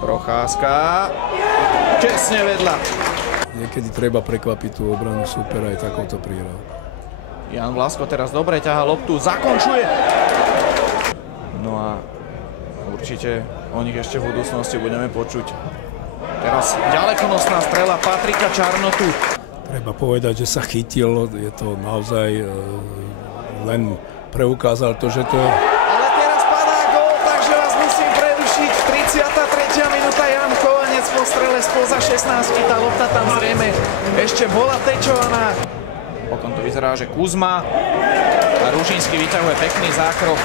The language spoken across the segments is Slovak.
Procházka. Tesne vedľa. Niekedy treba prekvapiť tú obranu supera aj takouto príhrou. Jan Vlasko teraz dobre ťaha loptu, zakončuje. No a určite o nich ešte v budúcnosti budeme počuť. Teraz ďalekonosná strela Patrika Čarnotu. Treba povedať, že sa chytil, je to naozaj len preukázal to, že to... Ale teraz padá gól, takže vás musím prerušiť. 33. minúta, Jan Chovanec po strele spoza 16. Tá lopta tam zrejme ešte bola tečovaná. Pokon to vyzerá, že Kuzma a Ružínsky vyťahuje pekný zákrok.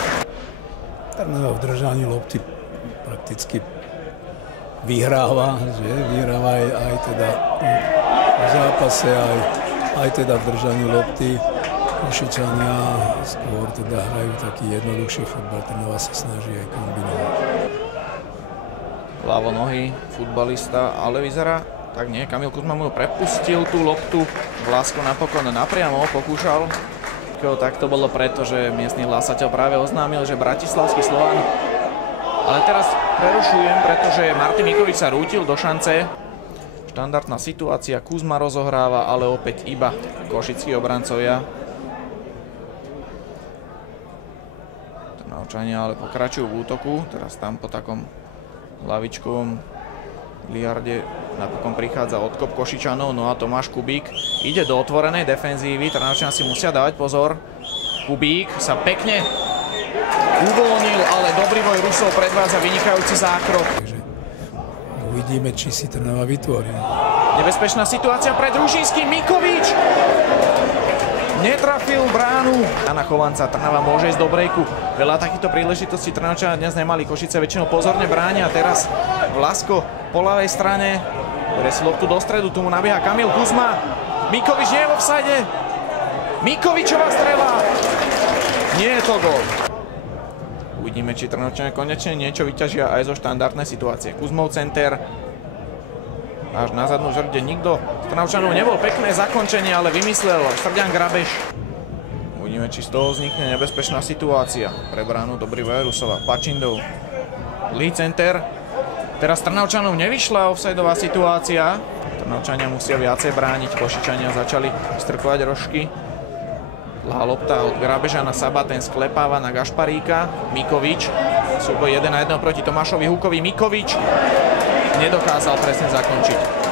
Trnava v držaní lopty prakticky vyhráva, že? Vyhráva aj teda v zápase, aj teda v držaní lopty. Košičania skôr teda hrajú taký jednoduchší futbal, Trnava sa snaží aj kombinovať. Ľavonohý futbalista, ale vyzerá tak nie. Kamil Kuzma mu prepustil tú loptu. Vlasko napokon napriamo pokúšal. Tak to bolo preto, že miestny hlásateľ práve oznámil, že bratislavský Slovan. Ale teraz prerušujem, pretože Martin Mikovič sa rútil do šance. Štandardná situácia, Kuzma rozohráva, ale opäť iba košickí obrancovia. Trnavčania ale pokračujú v útoku. Teraz tam po takom hlavičkovom liarde napokon prichádza odkop Košičanov. No a Tomáš Kubík ide do otvorenej defenzívy. Trnavčania si musia dávať pozor. Kubík sa pekne uvoľnil, ale Dobrivoj Rusov predvádza vynikajúci zákrok. Takže uvidíme, či si Trnava vytvorí. Nebezpečná situácia pred Ružínskym. Mikovič netrafil bránu. Jana Chovanca, Trnava môže ísť do brejku. Veľa takýchto príležitostí Trnavčania dnes nemali. Košice väčšinou pozorne bránia. Teraz Vlasko po ľavej strane. Bere si loptu do stredu. Tu mu nabieha Kamil Kuzma. Mikovič nie je v offside. Mikovičová strela. Nie je to gól. Uvidíme, či Trnavčania konečne niečo vyťažia aj zo štandardnej situácie. Kuzmov center. Až na zadnú žrť, kde nikto z Trnavčanov nebol. Pekné zakončenie, ale vymyslel Srďan Grabeš. Uvidíme, či z toho vznikne nebezpečná situácia. Pre bránu Dobrivoja Rusova. Pačindov. Dlhý center. Teraz Trnavčanov nevyšla offsideová situácia. Trnavčania musia viacej brániť. Košičania začali strkovať rožky. Dlhá lopta od Grabeža na Saba, ten sklepáva na Gašparíka. Mikovič. Súboj 1-1 proti Tomášovi Hukovi. Mikovič nedokázal presne zakončiť.